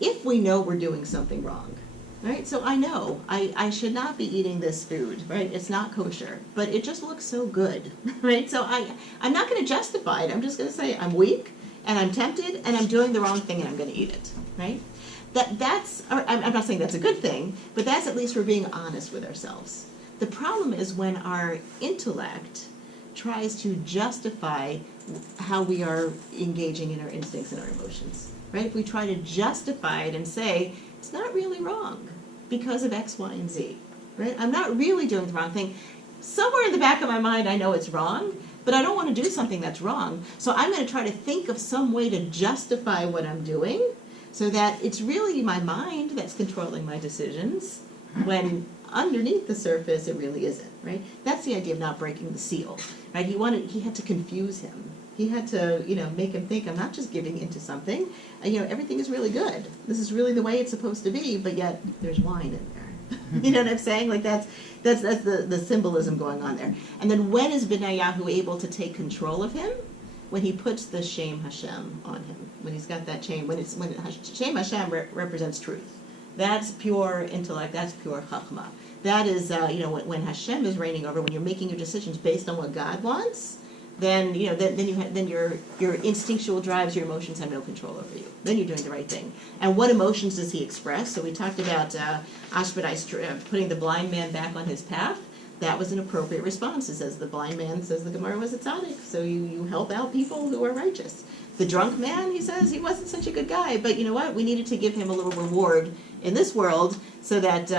if we know we're doing something wrong, right? So I know I should not be eating this food, right? It's not kosher, but it just looks so good, right? So I'm not going to justify it. I'm just going to say I'm weak and I'm tempted and I'm doing the wrong thing and I'm going to eat it, right? I'm not saying that's a good thing, but that's at least we're being honest with ourselves. The problem is when our intellect tries to justify how we are engaging in our instincts and our emotions, right? If we try to justify it and say, it's not really wrong because of X, Y, and Z, right? I'm not really doing the wrong thing. Somewhere in the back of my mind, I know it's wrong, but I don't want to do something that's wrong. So I'm going to try to think of some way to justify what I'm doing so that it's really my mind that's controlling my decisions when underneath the surface it really isn't, right? That's the idea of not breaking the seal, right? He had to confuse him. He had to, make him think, I'm not just giving into something. Everything is really good. This is really the way it's supposed to be, but yet there's wine in there. You know what I'm saying? Like that's the symbolism going on there. And then when is Benyahu able to take control of him? When he puts the Shem Hashem on him. When he's got that chain. When Shem Hashem represents truth. That's pure intellect. That's pure chachma. That is, when Hashem is reigning over, when you're making your decisions based on what God wants, then your instinctual drives, your emotions have no control over you. Then you're doing the right thing. And what emotions does he express? So we talked about Ashbadai putting the blind man back on his path. That was an appropriate response. It says the blind man, says the Gemara, was a tzaddik. So you help out people who are righteous. The drunk man, he says, he wasn't such a good guy, but you know what? We needed to give him a little reward in this world so that,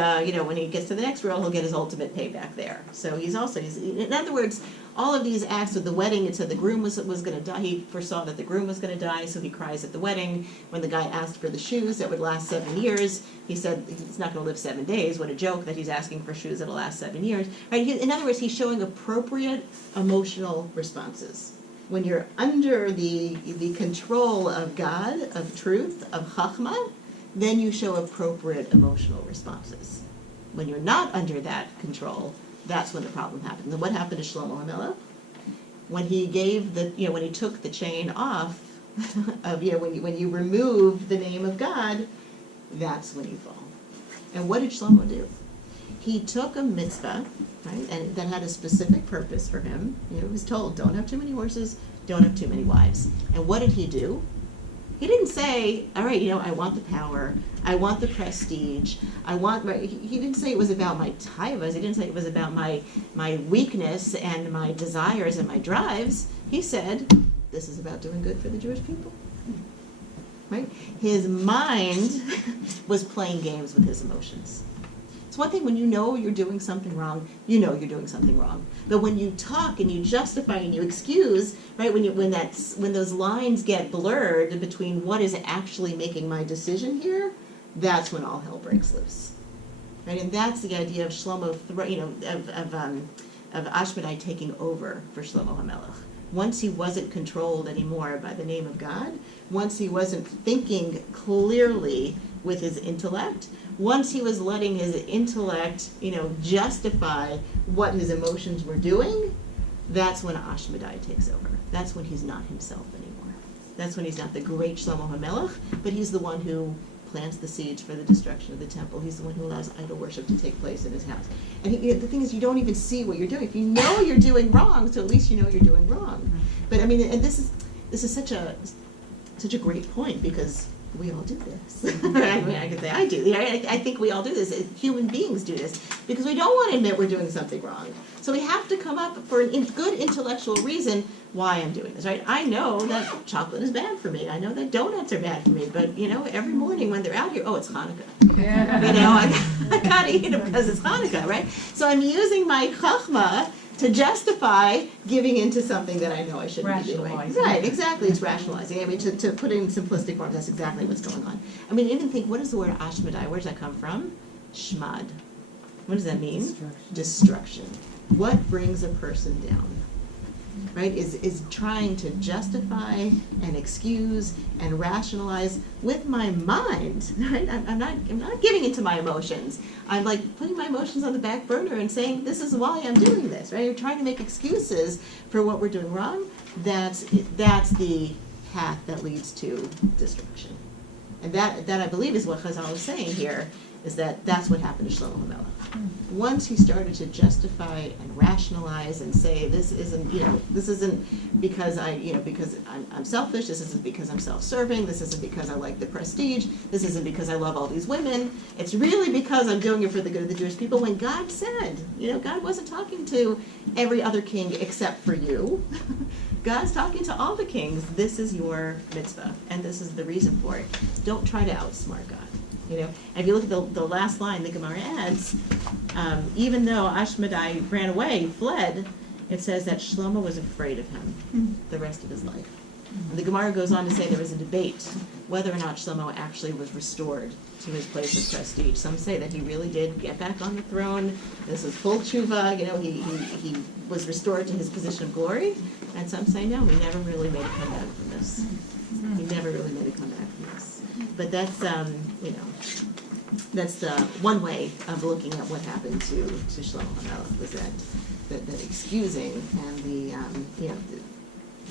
when he gets to the next world, he'll get his ultimate payback there. So he's in other words, all of these acts of the wedding, it said the groom was going to die. He foresaw that the groom was going to die, so he cries at the wedding. When the guy asked for the shoes that would last 7 years, he said he's not going to live 7 days. What a joke that he's asking for shoes that'll last 7 years. Right? In other words, he's showing appropriate emotional responses. When you're under the control of God, of truth, of chachma, then you show appropriate emotional responses. When you're not under that control, that's when the problem happened. And what happened to Shlomo HaMelech? When he gave when he took the chain off of, when you remove the name of God, that's when you fall. And what did Shlomo do? He took a mitzvah, right, and that had a specific purpose for him. He was told, don't have too many horses, don't have too many wives. And what did he do? He didn't say, all right, I want the power, I want the prestige, he didn't say it was about my taivas, he didn't say it was about my weakness and my desires and my drives. He said, this is about doing good for the Jewish people. Right? His mind was playing games with his emotions. It's one thing when you know you're doing something wrong, you know you're doing something wrong. But when you talk and you justify and you excuse, right, when those lines get blurred between what is actually making my decision here, that's when all hell breaks loose. Right? And that's the idea of Shlomo, of Ashbadai taking over for Shlomo HaMelech. Once he wasn't controlled anymore by the name of God, once he wasn't thinking clearly with his intellect, once he was letting his intellect, justify what his emotions were doing, that's when Ashbadai takes over. That's when he's not himself anymore. That's when he's not the great Shlomo HaMelech, but he's the one who plants the seeds for the destruction of the temple. He's the one who allows idol worship to take place in his house. And the thing is, you don't even see what you're doing. If you know you're doing wrong, so at least you know you're doing wrong. But and this is such a great point, because we all do this. I could say I do. I think we all do this. Human beings do this because we don't want to admit we're doing something wrong. So we have to come up for a good intellectual reason why I'm doing this, right? I know that chocolate is bad for me. I know that donuts are bad for me. But, every morning when they're out here, it's Hanukkah. Yeah. I got to eat them because it's Hanukkah, right? So I'm using my chachma to justify giving into something that I know I shouldn't be doing. Right, exactly. It's rationalizing. I mean, to put it in simplistic form, that's exactly what's going on. I mean, even think, what is the word Ashmadai? Where does that come from? Shmad. What does that mean? Destruction. What brings a person down? Right, is trying to justify and excuse and rationalize with my mind. Right, I'm not giving into my emotions. I'm like putting my emotions on the back burner and saying this is why I'm doing this. Right, you're trying to make excuses for what we're doing wrong. That's the path that leads to destruction, and that I believe is what Chazal is saying here. Is that's what happened to Shlomo HaMelech. Once he started to justify and rationalize and say this isn't because because I'm selfish, this isn't because I'm self-serving, this isn't because I like the prestige, this isn't because I love all these women, it's really because I'm doing it for the good of the Jewish people. When God said, God wasn't talking to every other king except for you. God's talking to all the kings. This is your mitzvah, and this is the reason for it. Don't try to outsmart God. And if you look at the last line the Gemara adds, even though Ashmadai ran away, fled, it says that Shlomo was afraid of him the rest of his life. And the Gemara goes on to say there was a debate whether or not Shlomo actually was restored to his place of prestige. Some say that he really did get back on the throne. This was full tshuva, he was restored to his position of glory. And some say no, he never really made a comeback from this. He never really made a comeback from this. But that's, that's one way of looking at what happened to Shlomo HaMelech, was that excusing and the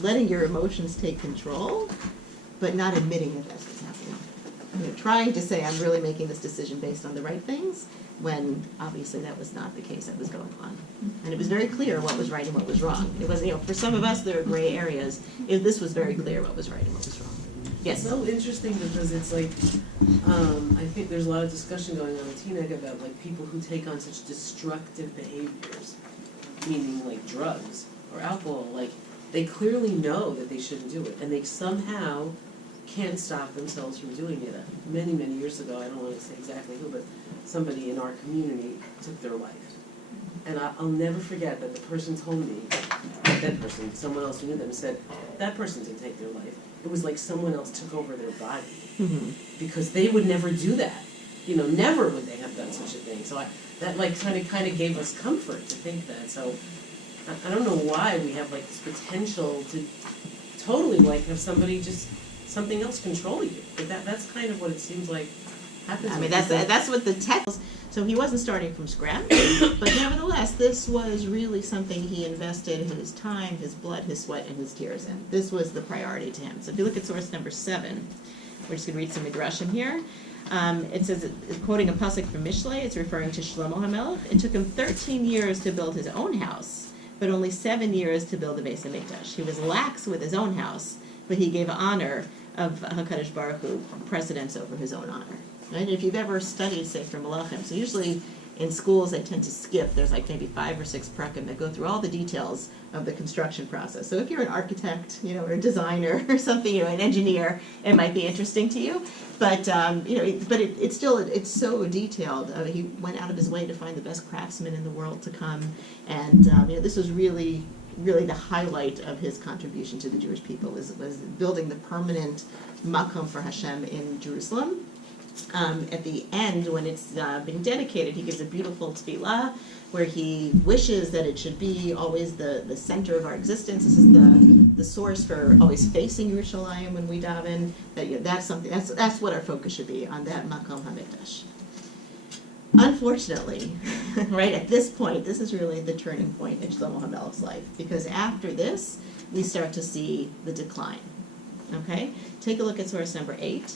letting your emotions take control, but not admitting that that's what's happening. Trying to say, I'm really making this decision based on the right things, when obviously that was not the case that was going on. And it was very clear what was right and what was wrong. It was, for some of us, there are gray areas. This was very clear what was right and what was wrong. Yes? It's so interesting because it's like, I think there's a lot of discussion going on in Teaneck about like people who take on such destructive behaviors, meaning like drugs or alcohol, like they clearly know that they shouldn't do it, and they somehow can't stop themselves from doing it. Many, many years ago, I don't want to say exactly who, but somebody in our community took their life. And I'll never forget that the person told me, that person, someone else who knew them, said, that person didn't take their life. It was like someone else took over their body. Because they would never do that. Never would they have done such a thing. So that like kind of gave us comfort to think that. So I don't know why we have like this potential to totally like have somebody something else control you. But that's kind of what it seems like happens. I mean, that's what the text. So he wasn't starting from scratch, but nevertheless, this was really something he invested his time, his blood, his sweat, and his tears in. This was the priority to him. So if you look at source number 7, we're just going to read some midrashim here. It says, quoting a pasuk from Mishlei, it's referring to Shlomo HaMelech. It took him 13 years to build his own house, but only 7 years to build the Beis HaMikdash. He was lax with his own house, but he gave honor of HaKadosh Baruch Hu precedence over his own honor. Right? If you've ever studied Sefer Melachim, so usually in schools they tend to skip, there's like maybe 5 or 6 prakim that go through all the details of the construction process. So if you're an architect, or a designer or something, an engineer, it might be interesting to you. But it's so detailed. He went out of his way to find the best craftsmen in the world to come, and this was really the highlight of his contribution to the Jewish people was building the permanent makom for Hashem in Jerusalem. At the end, when it's being dedicated, he gives a beautiful tefillah where he wishes that it should be always the center of our existence. This is the source for always facing Yerushalayim when we daven. That's something. That's what our focus should be, on that makom hamikdash. Unfortunately, right at this point, this is really the turning point in Shlomo HaMelech's life, because after this, we start to see the decline. Okay, take a look at source number 8.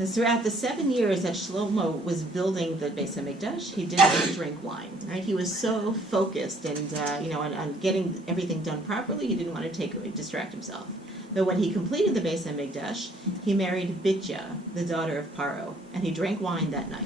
Throughout the 7 years that Shlomo was building the Beis HaMikdash, he didn't drink wine. Right? He was so focused and on getting everything done properly, he didn't want to distract himself. But when he completed the Beis HaMikdash, he married Bitya, the daughter of Paro, and he drank wine that night.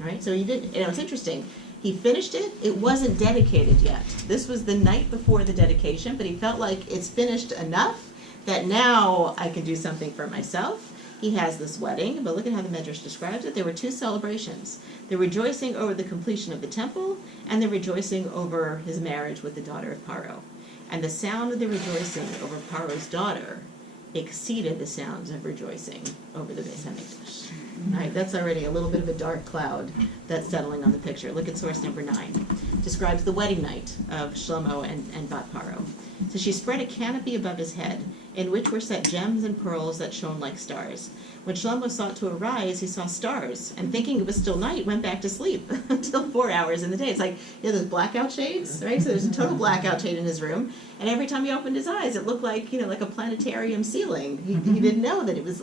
All right? So he did. It's interesting. He finished it. It wasn't dedicated yet. This was the night before the dedication, but he felt like it's finished enough that now I can do something for myself. He has this wedding, but look at how the Medrash describes it. There were 2 celebrations. The rejoicing over the completion of the temple, and the rejoicing over his marriage with the daughter of Paro. And the sound of the rejoicing over Paro's daughter exceeded the sounds of rejoicing over the Beis HaMikdash. Right, that's already a little bit of a dark cloud that's settling on the picture. Look at source number 9. Describes the wedding night of Shlomo and Bat Paro. So she spread a canopy above his head, in which were set gems and pearls that shone like stars. When Shlomo sought to arise, he saw stars, and thinking it was still night, went back to sleep until 4 hours in the day. It's like, those blackout shades, right? So there's a total blackout shade in his room, and every time he opened his eyes, it looked like, like a planetarium ceiling. He didn't know that it was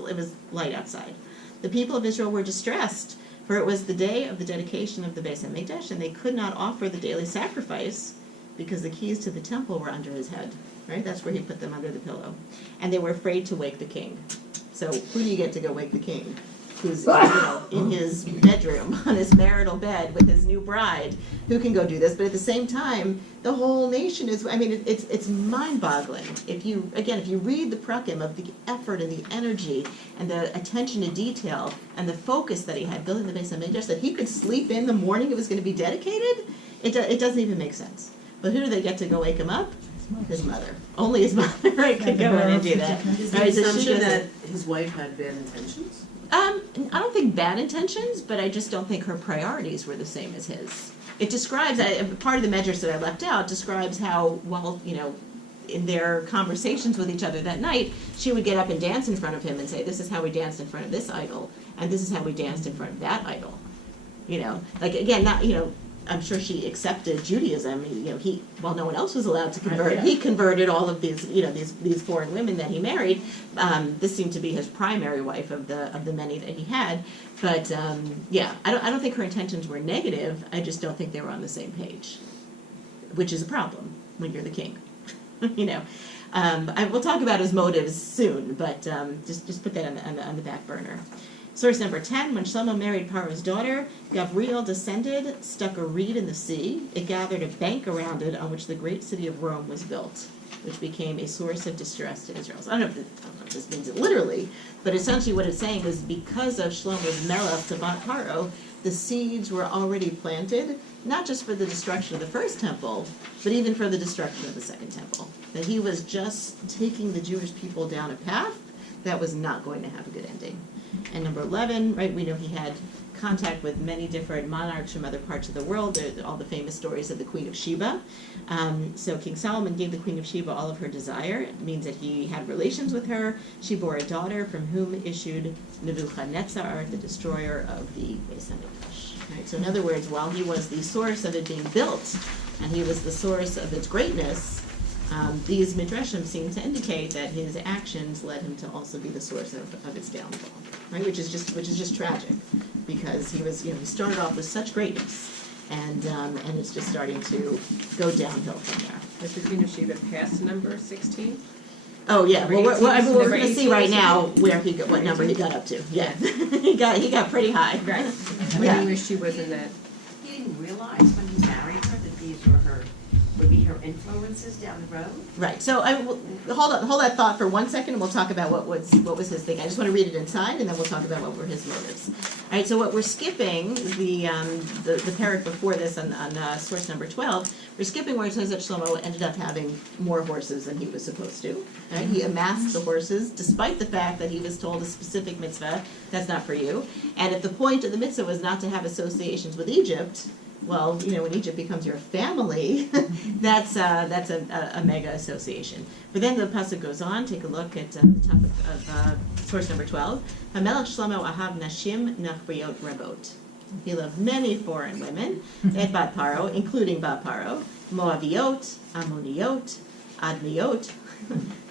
light outside. The people of Israel were distressed, for it was the day of the dedication of the Beis HaMikdash, and they could not offer the daily sacrifice because the keys to the temple were under his head. Right? That's where he put them under the pillow. And they were afraid to wake the king. So who do you get to go wake the king? Who's in his bedroom, on his marital bed with his new bride. Who can go do this? But at the same time, the whole nation is, it's mind-boggling. If you read the prakim of the effort and the energy and the attention to detail and the focus that he had building the Beis HaMikdash, that he could sleep in the morning it was going to be dedicated, it doesn't even make sense. But who do they get to go wake him up? His mother. Only his mother, right, could go in and do that. Is the Right, so she assumption does that it. his wife had bad intentions? I don't think bad intentions, but I just don't think her priorities were the same as his. It describes, part of the measures that I left out describes how, well, in their conversations with each other that night, she would get up and dance in front of him and say, this is how we danced in front of this idol, and this is how we danced in front of that idol. Like, again, not, I'm sure she accepted Judaism. While no one else was allowed to convert, Yeah. he converted all of these, these foreign women that he married. This seemed to be his primary wife of the many that he had. But I don't think her intentions were negative. I just don't think they were on the same page, which is a problem when you're the king. We'll talk about his motives soon, but just put that on the back burner. Source number 10, when Shlomo married Paro's daughter, Gavriel descended, stuck a reed in the sea. It gathered a bank around it on which the great city of Rome was built, which became a source of distress to Israel. So I don't know if this means it literally, but essentially what it's saying is because of Shlomo's melech to Paro, the seeds were already planted, not just for the destruction of the first temple, but even for the destruction of the second temple. That he was just taking the Jewish people down a path that was not going to have a good ending. And number 11, right, we know he had contact with many different monarchs from other parts of the world. There's all the famous stories of the Queen of Sheba. So King Solomon gave the Queen of Sheba all of her desire. It means that he had relations with her. She bore a daughter from whom issued Nebuchadnezzar, the destroyer of the Beis Hamikdash. Right? So in other words, while he was the source of it being built, and he was the source of its greatness, these midrashim seem to indicate that his actions led him to also be the source of its downfall, right? Which is just tragic, because he was, he started off with such greatness, and it's just starting to go downhill from there. Was the Queen of Sheba past number 16? Oh yeah, well we're Number going to 18 see right now where what number he got up to. Yeah, he got pretty high. Right. When Yeah. he wished she was in that. He didn't realize when he married her that these were would be her influences down the road? Right. So hold that thought for 1 second, and we'll talk about what was his thing. I just want to read it inside, and then we'll talk about what were his motives. All right. So what we're skipping the parak before this on source number 12. We're skipping where it says that Shlomo ended up having more horses than he was supposed to. Right? He amassed the horses, despite the fact that he was told a specific mitzvah that's not for you. And if the point of the mitzvah was not to have associations with Egypt, well, when Egypt becomes your family, that's a mega association. But then the pasuk goes on. Take a look at the top of source number 12. Hamelech Shlomo ahav nashim nachriot rabot. He loved many foreign women, et bat paro, including bat paro, Moaviot, Ammoniot, Admiot,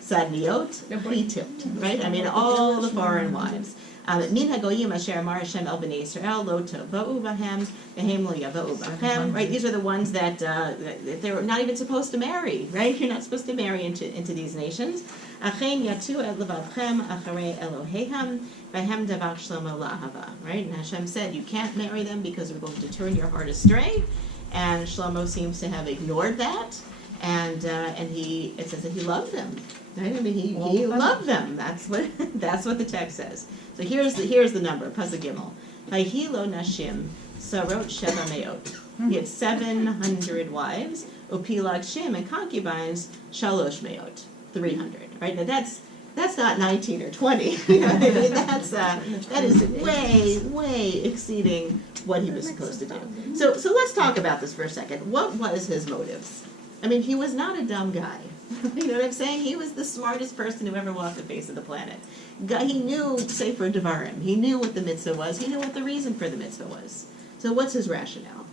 Sadniot, Hittiot. Right? I mean, all the foreign wives. Min hagoyim asher amar Hashem el bnei Yisrael lo tova'u bahem vehem lo yava'u bachem. Right, these are the ones that they were not even supposed to marry. Right, you're not supposed to marry into these nations. Achen yatu et levavchem acharei Elohehem vehem davar Shlomo la'ahava. Right, and Hashem said you can't marry them because they're going to turn your heart astray. And Shlomo seems to have ignored that, and it says that he loved them. Right, I mean he loved them. That's what the text says. So here's the number, Pasuk Gimel. Vayhilo nashim sarot sheva meot. He had 700 wives. Upilag shim and concubines shalosh meot, 300. Right, now that's not 19 or 20. I mean, that is way exceeding what he was supposed to do. So let's talk about this for a second. What was his motives? I mean, he was not a dumb guy. You know what I'm saying? He was the smartest person who ever walked the face of the planet. He knew Sefer Devarim. He knew what the mitzvah was. He knew what the reason for the mitzvah was. So what's his rationale?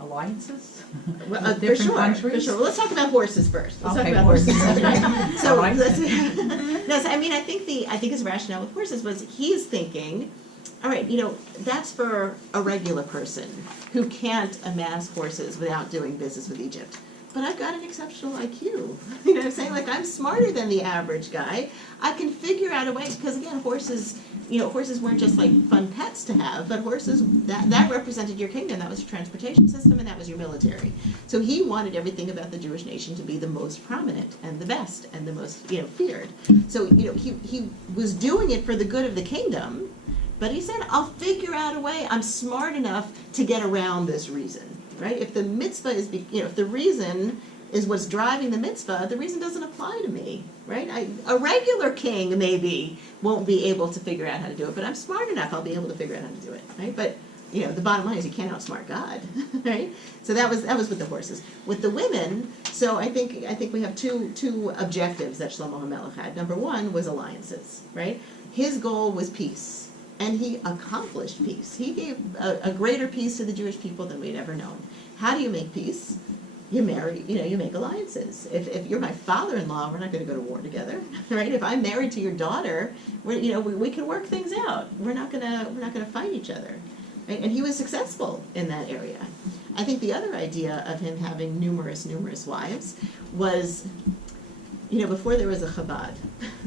Alliances? Well, With for different sure. countries? Well, let's talk about horses first. Let's Okay, talk about horses. horses. So All right. I think his rationale with horses was he's thinking, all right, that's for a regular person who can't amass horses without doing business with Egypt. But I've got an exceptional IQ. You know what I'm saying? Like, I'm smarter than the average guy. I can figure out a way, because again, horses weren't just like fun pets to have, but horses, that represented your kingdom. That was your transportation system, and that was your military. So he wanted everything about the Jewish nation to be the most prominent and the best and the most, feared. So, he was doing it for the good of the kingdom, but he said, I'll figure out a way. I'm smart enough to get around this reason. right? If the mitzvah is, if the reason is what's driving the mitzvah, the reason doesn't apply to me, right? A regular king maybe won't be able to figure out how to do it, but I'm smart enough, I'll be able to figure out how to do it, right? But the bottom line is you can't outsmart God, right? So that was with the horses. With the women, so I think we have two objectives that Shlomo HaMelech had. Number one was alliances, right? His goal was peace, and he accomplished peace. He gave a greater peace to the Jewish people than we'd ever known. How do you make peace? You marry, you make alliances. If you're my father-in-law, we're not going to go to war together, right? If I'm married to your daughter, we can work things out. We're not gonna fight each other. Right? And he was successful in that area. I think the other idea of him having numerous wives was, before there was a Chabad,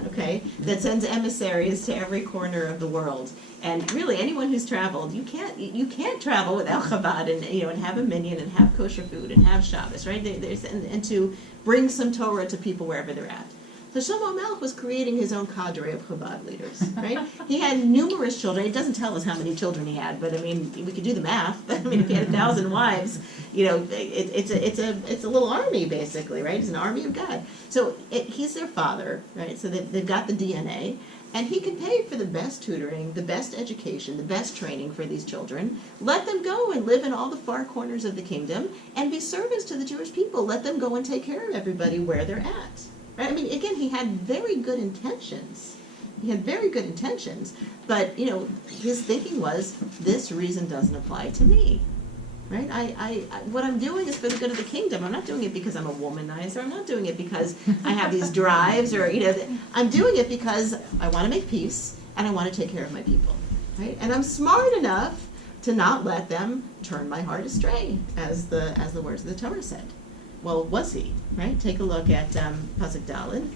okay, that sends emissaries to every corner of the world. And really, anyone who's traveled, you can't travel without Chabad and have a minyan and have kosher food and have Shabbos, right? And to bring some Torah to people wherever they're at. So Shlomo HaMelech was creating his own cadre of Chabad leaders, right? He had numerous children. It doesn't tell us how many children he had, but we could do the math. If he had 1,000 wives, it's a little army basically, right? It's an army of God. So he's their father, right? So they've got the DNA, and he can pay for the best tutoring, the best education, the best training for these children. Let them go and live in all the far corners of the kingdom and be servants to the Jewish people. Let them go and take care of everybody where they're at. Right? Again, he had very good intentions. But his thinking was, this reason doesn't apply to me. Right? What I'm doing is for the good of the kingdom. I'm not doing it because I'm a womanizer. I'm not doing it because I have these drives, or I'm doing it because I want to make peace and I want to take care of my people. Right? And I'm smart enough to not let them turn my heart astray, as the words of the Torah said. Well, was he? Right? Take a look at Pasuk Daled.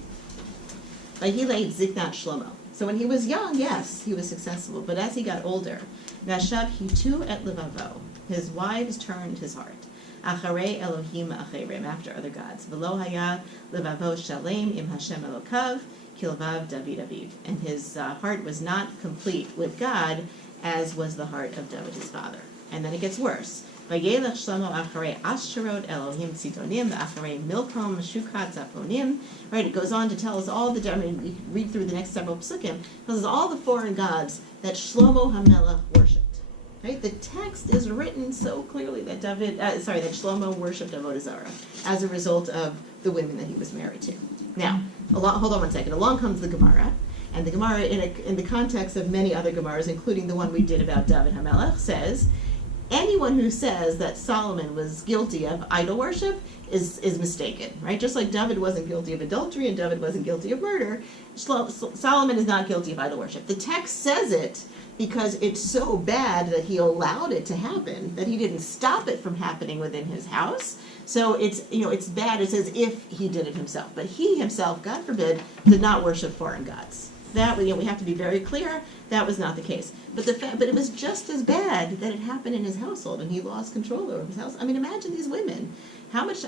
Vayilei Ziknat Shlomo. So when he was young, yes, he was successful. But as he got older, Nashav hitu et levavo. His wives turned his heart. Acharei Elohim acherim, after other gods. V'lo haya levavo shalem im Hashem Elokav kilvav David aviv. And his heart was not complete with God, as was the heart of David his father. And then it gets worse. Vayelech Shlomo acharei Ashtarot Elohim Tzidonim acharei Milkom Shukat Zaponim. Right, it goes on to tell us all we read through the next several psukim. It tells us all the foreign gods that Shlomo HaMelech worshipped. Right, the text is written so clearly that that Shlomo worshipped Avodah Zarah as a result of the women that he was married to. Now, hold on one second. Along comes the Gemara. And the Gemara, in the context of many other Gemaras, including the one we did about David HaMelech, says, anyone who says that Solomon was guilty of idol worship is mistaken, right? Just like David wasn't guilty of adultery and David wasn't guilty of murder, Solomon is not guilty of idol worship. The text says it because it's so bad that he allowed it to happen, that he didn't stop it from happening within his house. So it's bad. It's as if he did it himself. But he himself, God forbid, did not worship foreign gods. That we have to be very clear. That was not the case. But it was just as bad that it happened in his household, and he lost control over his house. Imagine these women. How much?